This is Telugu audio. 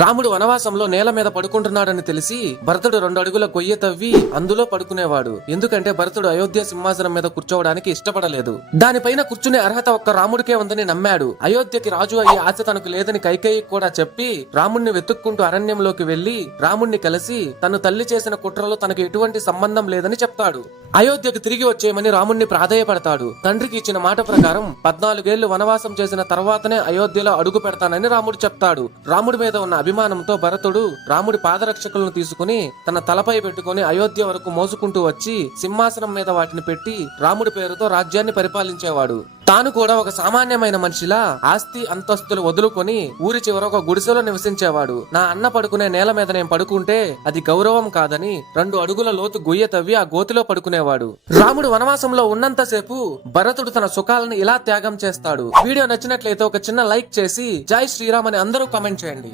రాముడు వనవాసంలో నేల మీద పడుకుంటున్నాడని తెలిసి భరతుడు రెండు అడుగుల గొయ్య తవ్వి అందులో పడుకునేవాడు. ఎందుకంటే భరతుడు అయోధ్య సింహాసనం మీద కూర్చోవడానికి ఇష్టపడలేదు. దానిపైన కూర్చునే అర్హత ఒక్క రాముడికే ఉందని నమ్మాడు. అయోధ్యకి రాజు అయ్యే ఆశ తనకు లేదని కైకేయి కూడా చెప్పి రాముణ్ణి వెతుక్కుంటూ అరణ్యంలోకి వెళ్ళి రాముణ్ణి కలిసి తను తల్లి చేసిన కుట్రలో తనకు ఎటువంటి సంబంధం లేదని చెప్తాడు. అయోధ్యకు తిరిగి వచ్చేయమని రాముణ్ణి ప్రాధేయపడతాడు. తండ్రికి ఇచ్చిన మాట ప్రకారం పద్నాలుగేళ్ళు వనవాసం చేసిన తర్వాతనే అయోధ్యలో అడుగు పెడతానని రాముడు చెప్తాడు. రాముడి మీద ఉన్న అభిమానంతో భరతుడు రాముడి పాదరక్షకులను తీసుకుని తన తలపై పెట్టుకుని అయోధ్య వరకు మోసుకుంటూ వచ్చి సింహాసనం మీద వాటిని పెట్టి రాముడి పేరుతో రాజ్యాన్ని పరిపాలించేవాడు. తాను కూడా ఒక సామాన్యమైన మనిషిలా ఆస్తి అంతస్తులు వదులుకొని ఊరి చివర ఒక గుడిసెలో నివసించేవాడు. నా అన్న పడుకునే నేల మీద నేను పడుకుంటే అది గౌరవం కాదని రెండు అడుగుల లోతు గుయ్య తవ్వి ఆ గోతిలో పడుకునేవాడు. రాముడు వనవాసంలో ఉన్నంతసేపు భరతుడు తన సుఖాలను ఇలా త్యాగం చేస్తాడు. వీడియో నచ్చినట్లయితే ఒక చిన్న లైక్ చేసి జై శ్రీరామ్ అని అందరూ కమెంట్ చేయండి.